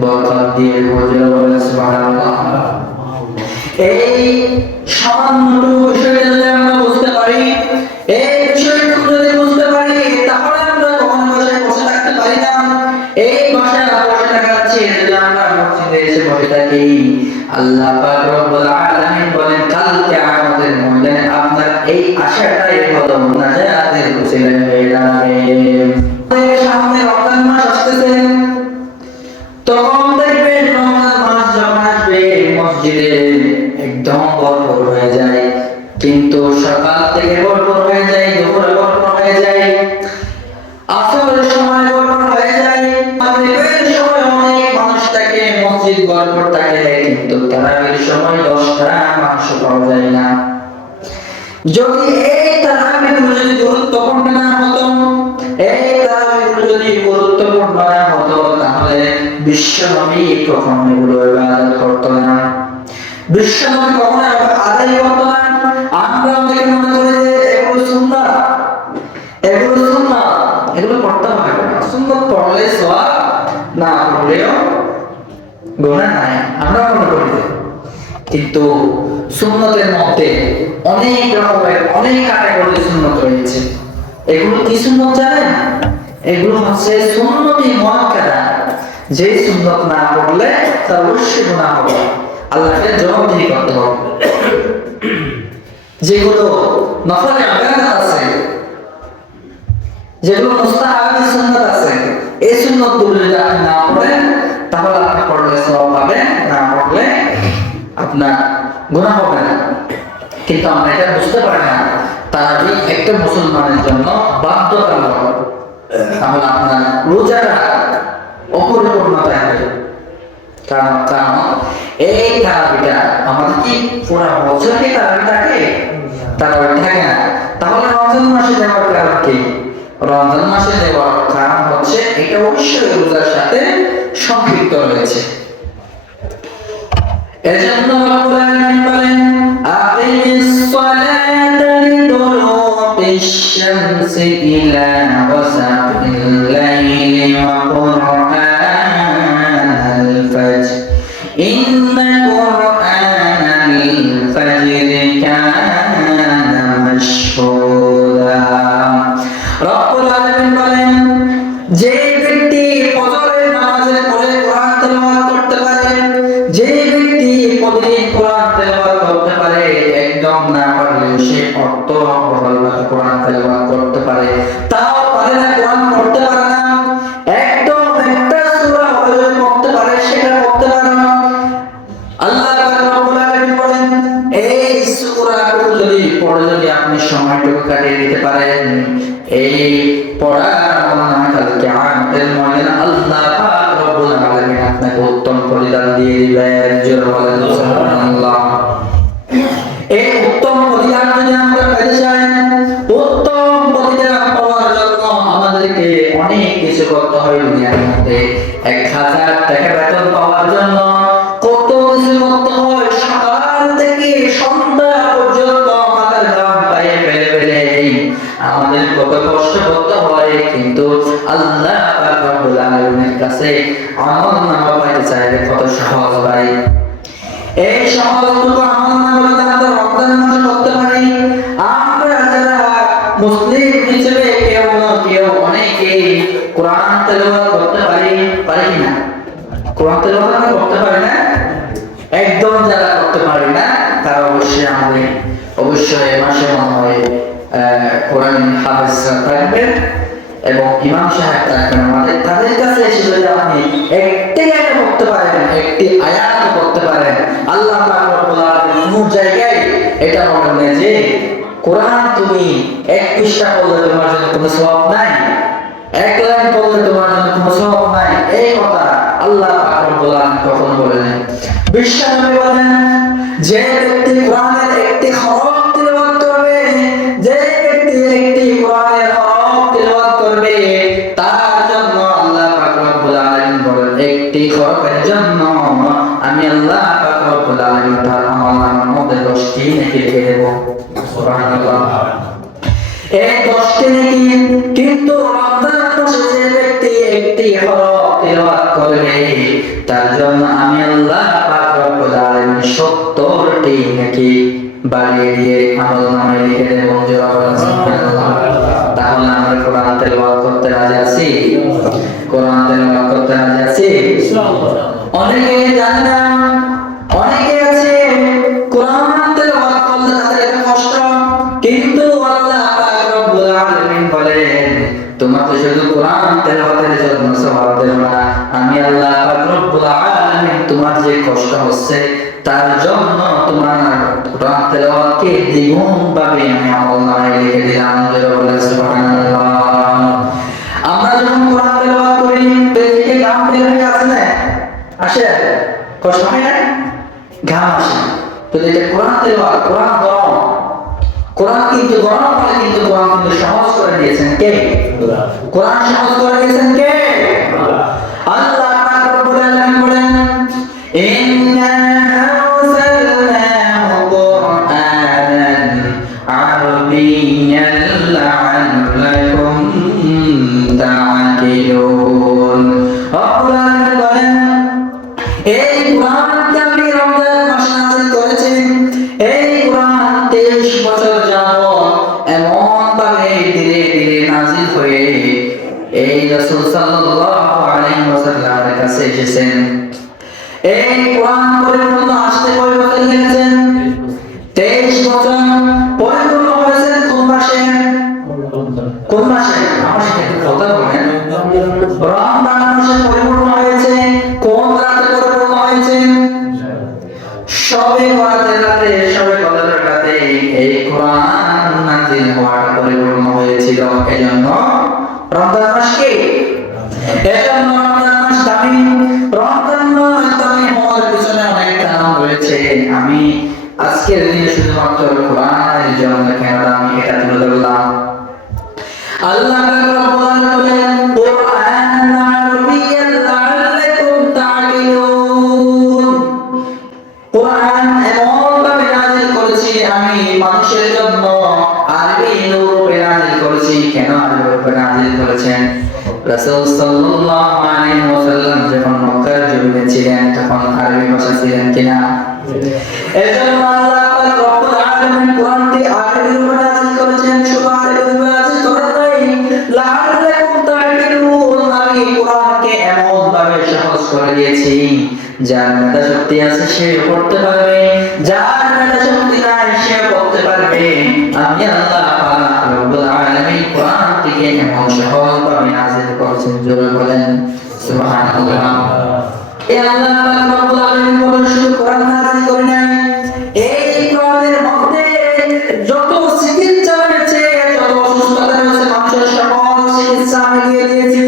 বরকত দিয়ে ভরে বলেন সুবহানাল্লাহ। এই সামান্য বিষয়টা যদি আমরা বুঝতে পারি, এই বিষয়টুকু যদি বুঝতে পারি, তাহলে আমরা কখনো বাসায় বসে থাকতে পারি না। এই বাসায় বসে থাকার চেয়ে যদি আমরা মসজিদে এসে বসে থাকি, আল্লাহ পাক রব্বুল আলামিন বলেন কাল কিয়ামতের ময়দানে আপনার এই আশাটাই হলো নাজাতের উসিলা হয়ে দাঁড়াবে। সামনে রমজান মাস আসতেছে, তখন দেখবেন রমজান মাস যখন আসবে মসজিদে একদম ভরপুর হয়ে যায়, কিন্তু সকাল থেকে ভরপুর হয়ে যায়, দুপুরে ভরপুর হয়ে যায়, আসরের সময় ভরপুর হয়ে যায়, মাগরিবের সময় অনেক মানুষ থাকে, মসজিদ ভরপুর থাকে, কিন্তু তারাবির সময় 10টা মানুষ পাওয়া যায় না। যদি এই তারাবিগুলো যদি গুরুত্বপূর্ণ না হতো, এই তারাবিগুলো যদি গুরুত্বপূর্ণ না হতো, তাহলে বিশ্বনবী কখনো এগুলো ইবাদত করতো না, বিশ্বনবী কখনো আদায় করতো না। আমরা অনেকে মনে করি যে এগুলো সুন্নাত, এগুলো সুন্নাত, এগুলো পড়তে হবে না, সুন্নাত পড়লে সওয়াব, না পড়লেও গুনাহ নাই, আমরা মনে করি। কিন্তু সুন্নতের মধ্যে অনেক রকমের অনেক ক্যাটাগরির সুন্নত রয়েছে। এগুলো কি সুন্নত জানেন? এগুলো হচ্ছে সুন্নতি মুআক্কাদা, যে সুন্নত না পড়লে তার অবশ্যই গুনাহ হবে, আল্লাহকে জবাবদিহি করতে হবে। যেগুলো নফল ইবাদত আছে, যেগুলো মুস্তাহাবি সুন্নাত আছে, এই সুন্নতগুলো যদি আপনি না পড়েন, তাহলে আপনি পড়লে সওয়াব পাবেন, না পড়লে আপনার গুনাহ হবে না। কিন্তু আমরা এটা বুঝতে পারি না, তারাবি একটা মুসলমানের জন্য বাধ্যতামূলক, তাহলে আপনার রোজাটা অপরিপূর্ণ থাকবে। কারণ এই তারাবিটা আমাদের কি পুরো বছর কি তারাবি থাকে? তারাবি থাকে না। তাহলে রমজান মাসে দেওয়ার কারণ কি? রমজান মাসে দেওয়ার কারণ হচ্ছে এটা অবশ্যই রোজার সাথে সম্পৃক্ত রয়েছে। এজন্য আল্লাহ বলেন আকিমিস সালাতা লিদুলুকিশ শামসি ইলা ওয়াসাকিল লাইলি ওয়া কুরআনাল ফাজর ইন্না কুরআনাল ফাজরি কানা মাশহুদা। রব্বুল আলামিন বলেন যে ব্যক্তি ফজরের নামাজের পরে কোরআন তেলাওয়াত করতে পারে, যে ব্যক্তি প্রতিদিন কোরআন তেলাওয়াত করতে পারে, একদম না পারলে সে অর্থবহলভাবে কোরআন তেলাওয়াত করতে পারে, তাও পারে না, কোরআন পড়তে পারে না, একদম একটা সূরা হলে পড়তে পারে, সেটা পড়তে পারে না। আল্লাহ পাক রব্বুল আলামিন বলেন এই সূরাগুলো যদি পড়ে যদি আপনি সময়টুকু কাটিয়ে দিতে পারেন, এই পড়ার আমলনামা কাল কিয়ামতের ময়দানে আল্লাহ পাক রব্বুল আলামিন আপনাকে উত্তম প্রতিদান দিয়ে দিবেন। জোরে বলেন সুবহানাল্লাহ। এই উত্তম প্রতিদান যদি আমরা পেতে চাই, উত্তম প্রতিদান পাওয়ার জন্য আমাদেরকে অনেক কিছু করতে হয়। দুনিয়ার মধ্যে 1000 টাকা বেতন পাওয়ার জন্য কত কিছু করতে হয়, সকাল থেকে সন্ধ্যা পর্যন্ত আমাদের ঘাম পায়ে ফেলে ফেলে আমাদের কত কষ্ট করতে হয়। কিন্তু আল্লাহ পাক রব্বুল আলামিনের কাছে আমলনামা পাইতে চাইলে কত সহজ ভাই। এই সহজটুকু আমলনামা আমরা রমজান মাসে করতে পারি। আমরা যারা মুসলিম হিসেবে কেউ না কেউ অনেকে কোরআন তেলাওয়াত করতে পারি না? কোরআন তেলাওয়াত আমরা করতে পারি না, একদম যারা করতে পারি না তারা অবশ্যই এই মাসে মনে হয় কোরআন হাফেজরা থাকবেন এবং ইমাম সাহেব থাকবেন। আমাদের তাদের কাছে এসে যদি আপনি একটি আয়াত পড়তে পারেন, একটি আয়াত পড়তে পারেন, আল্লাহ পাক রব্বুল আলামিন কোন জায়গায় এটা বলেন না যে কোরআন তুমি 1 পৃষ্ঠা পড়লে তোমার জন্য কোনো সওয়াব নাই, 1 লাইন পড়লে তোমার জন্য কোনো সওয়াব নাই, এই কথা আল্লাহ পাক রব্বুল আলামিন কখনো বলেন নাই। বিশ্বনবী বলেন যে ব্যক্তি কোরআনের একটি হরফ তেলাওয়াত করবে, যে ব্যক্তি একটি কোরআনের হরফ তেলাওয়াত করবে, তার জন্য আল্লাহ পাক রব্বুল আলামিন বলেন একটি হরফের জন্য আমি আল্লাহ পাক রব্বুল আলামিন তার আমলনামার মধ্যে 10টি নেকি লিখে দেব। সুবহানাল্লাহ। এই 10টি নেকি কিন্তু রমজান মাসে যে ব্যক্তি একটি হরফ তেলাওয়াত করবে তার জন্য আমি আল্লাহ পাক রব্বুল আলামিন 70টি নেকি বাড়িয়ে দিয়ে আমলনামায় লিখে দেব। সুবহানাল্লাহ। তাহলে আমরা কোরআন তেলাওয়াত করতে রাজি আছি? কোরআন তেলাওয়াত করতে রাজি আছি? অনেকে জানে না, অনেকে আছে কোরআন তেলাওয়াত করলে তাদের একটা কষ্ট, কিন্তু আল্লাহ পাক রব্বুল আলামিন বলেন তোমাকে শুধু কোরআন তেলাওয়াতের জন্য সওয়াব দেব না, আমি আল্লাহ পাক রব্বুল আলামিন তোমার যে কষ্ট হচ্ছে তার জন্য তোমার কোরআন তেলাওয়াতকে দ্বিগুণ ভাবে আমি আমলনামায় লিখে দিলাম। সুবহানাল্লাহ। আমরা যখন কোরআন তেলাওয়াত করি পেটে ঘাম বের হয়ে আসে না? আসে? কষ্ট হয় না? ঘাম আসে। তো এটা কোরআন তেলাওয়াত, কোরআন গরম। কোরআন কিন্তু গরম হলে কিন্তু কোরআন কিন্তু সহজ করে দিয়েছেন কে? কোরআন সহজ করে দিয়েছেন কে? আল্লাহ পাক রব্বুল আলামিন বলেন ইন্না আরসালনাহু কুরআনান আরাবিয়্যান লাআল্লাকুম তা'কিলুন। রব্বুল আলামিন বলেন এই কোরআনকে আমি রমজান মাসে নাযিল করেছি। এই কোরআন 23 বছর যাবত এমন ভাবে ধীরে ধীরে নাযিল হয়ে এই রাসূল সাল্লাল্লাহু আলাইহি ওয়াসাল্লামের কাছে এসেছেন। এই কোরআন পরিপূর্ণ আসতে কয় বছর লেগেছেন? 23 বছর। পরিপূর্ণ হয়েছে কোন মাসে? কোন মাসে? আমার সাথে কথা বলেন। রমজান মাসে পরিপূর্ণ হয়েছে। কোন রাতে পরিপূর্ণ হয়েছে? শবে বরাতের রাতে, শবে কদরের রাতে এই কোরআন নাযিল হওয়াটা পরিপূর্ণ হয়েছিল। এজন্য রমজান মাস কি? এজন্য রমজান মাস দামি। রমজান মাস দামি হওয়ার পিছনে অনেক কারণ রয়েছে। আমি আজকের দিনে শুধুমাত্র কোরআনের জন্য কেন আমি এটা তুলে ধরলাম। আল্লাহ রাব্বুল আলামিন বলেন কোরআন আরবিয়্যান লাআল্লাকুম তা'কিলুন। কোরআন এমন ভাবে নাযিল করেছি আমি মানুষের জন্য, আরবি রূপে নাযিল করেছি। কেন আরবি রূপে নাযিল করেছেন? রাসূল সাল্লাল্লাহু আলাইহি ওয়াসাল্লাম যখন মক্কার জমিনে ছিলেন তখন আরবি ভাষা ছিলেন কিনা? এজন্য আল্লাহ পাক রব্বুল আলামিন কোরআনকে আরবি রূপে নাযিল করেছেন। শুধু আরবি রূপে নাযিল করেন নাই, লাআল্লাকুম তা'কিলুন। আমি কোরআনকে এমন ভাবে সহজ করে দিয়েছি যার মেধা শক্তি আছে সে পড়তে পারবে, যার মেধা শক্তি নাই সে পড়তে পারবে। আমি আল্লাহ পাক রব্বুল আলামিন কোরআনকে এমন সহজ ভাবে নাযিল করেছেন। জোরে বলেন সুবহানাল্লাহ। এই আল্লাহ পাক রব্বুল আলামিন বলেন শুধু কোরআন নাযিল করেন নাই, এই কোরআনের মধ্যে যত চিকিৎসা রয়েছে, যত অসুস্থতা রয়েছে, মানুষের সকল চিকিৎসা আমি দিয়ে দিয়েছি।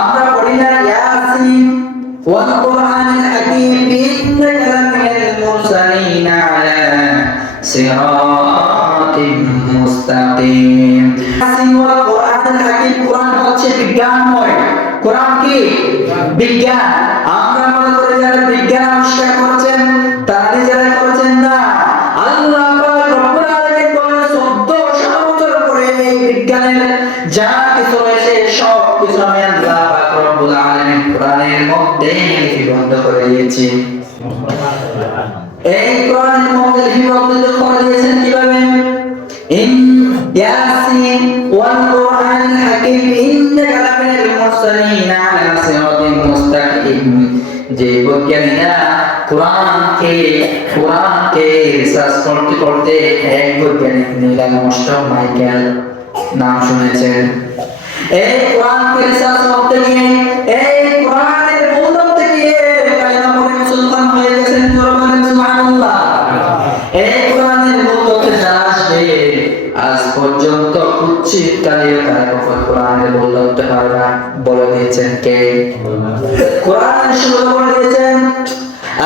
আমরা পড়ি না ইয়াসিন ওয়াল কোরআনিল হাকীম ইন্নাকা লামিনাল মুরসালিন আলা সিরাতিম মুস্তাকিম। ইয়াসিন ওয়াল কোরআনিল হাকীম, কোরআন হচ্ছে বিজ্ঞানময়। কোরআন কি? বিজ্ঞান। আমরা মনে করি যারা বিজ্ঞান আবিষ্কার করেছেন তারা নিজেরাই করেছেন না। আল্লাহ পাক রব্বুল আলামিন বলেন 1400 বছর পরে এই বিজ্ঞানের যা কিছু রয়েছে সব কিছু আমি আল্লাহ পাক রব্বুল আলামিন কোরআনের মধ্যে লিপিবদ্ধ করে দিয়েছি। এই কোরআনের মধ্যে লিপিবদ্ধ করে দিয়েছেন কিভাবে? ইয়াসিন ওয়াল কোরআনিল হাকীম ইন্নাকা লামিনাল মুরসালিন আলা সিরাতিম মুস্তাকিম। যে বৈজ্ঞানিকরা কোরআনকে রিসার্চ করতে করতে এক বৈজ্ঞানিক নীল আর্মস্ট্রং মাইকেল নাম শুনেছেন। এই কোরআনকে রিসার্চ করতে গিয়ে এই কোরআনের মূল করতে গিয়ে কালিমা পড়ে মুসলমান হয়ে গেছেন। সুবহানাল্লাহ। এই কোরআনের মূল করতে যারা আসবে আজ পর্যন্ত কুচ্ছিত কালিও তারা কখনো কোরআনের মূল করতে পারে না। বলে দিয়েছেন কে? কোরআন শুরু করে দিয়েছেন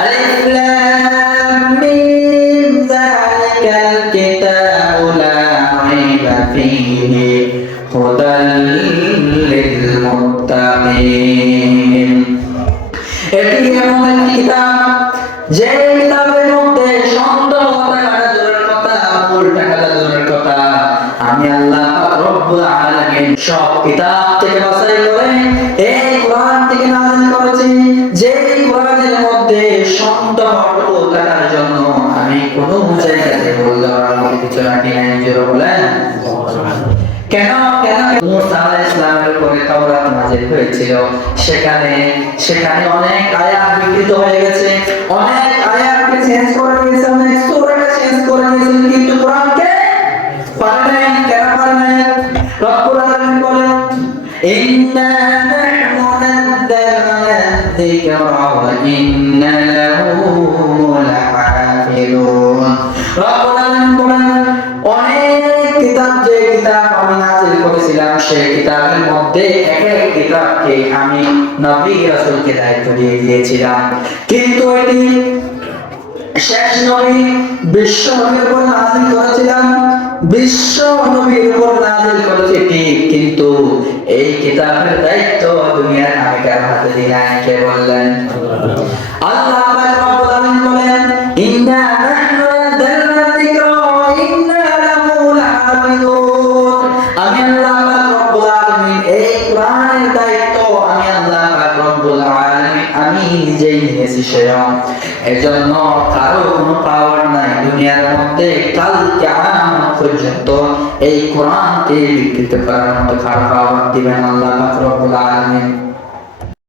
আলিফ লাম মিম যালিকাল কিতাবু লা রাইবা ফীহি হুদাল লিল মুত্তাকিন। এটি এমন একটি কিতাব যে কিতাবের মধ্যে সন্দেহ থাকাটা দূরের কথা, ভুল থাকাটা দূরের কথা, আমি আল্লাহ পাক রব্বুল আলামিন সব কিতাব থেকে বাছাই করে হয়েছিল, সেখানে সেখানে অনেক আয়াত বিকৃত হয়ে গেছে, অনেক আয়াতকে চেঞ্জ করে দিয়েছে, অনেক সূরাকে চেঞ্জ করে দিয়েছে, কিন্তু কোরআনকে পারে নাই। কেন পারে নাই? রব্বুল আলামিন বলেন ইন্না নাহনু নাযালনা যিকরা ওয়া ইন্না লাহু লাহাফিজুন। রব্বুল আলামিন বলেন অনেক কিতাব, যে কিতাব আমি নাযিল করেছিলাম সেই কিতাবের মধ্যে এক এক কিতাবকে আমি নবী রাসূলকে দায়িত্ব দিয়ে দিয়েছিলাম, কিন্তু এটি শেষ নবী বিশ্ব নবীর উপর নাযিল করেছিলাম, বিশ্ব নবীর উপর নাযিল করেছি ঠিক, কিন্তু এই কিতাবের দায়িত্ব দুনিয়ার আমি কার হাতে দিলাম? কে বললেন? আল্লাহ পাক রব্বুল আলামিন বলেন ইন্না নাহনু নাযালনা যিকরা ওয়া ইন্না লাহু লাহাফিজুন। আমি আল্লাহ পাক রব্বুল আলামিন এই কোরআনের দায়িত্ব আমি আল্লাহ পাক রব্বুল আলামিন আমি নিজেই নিয়েছি স্বয়ং। এজন্য কারো কোনো পাওয়ার নাই দুনিয়ার মধ্যে কাল কিয়ামত পর্যন্ত এই কোরআনকে বিকৃত করার মতো কারো পাওয়ার দিবেন আল্লাহ পাক রব্বুল আলামিন।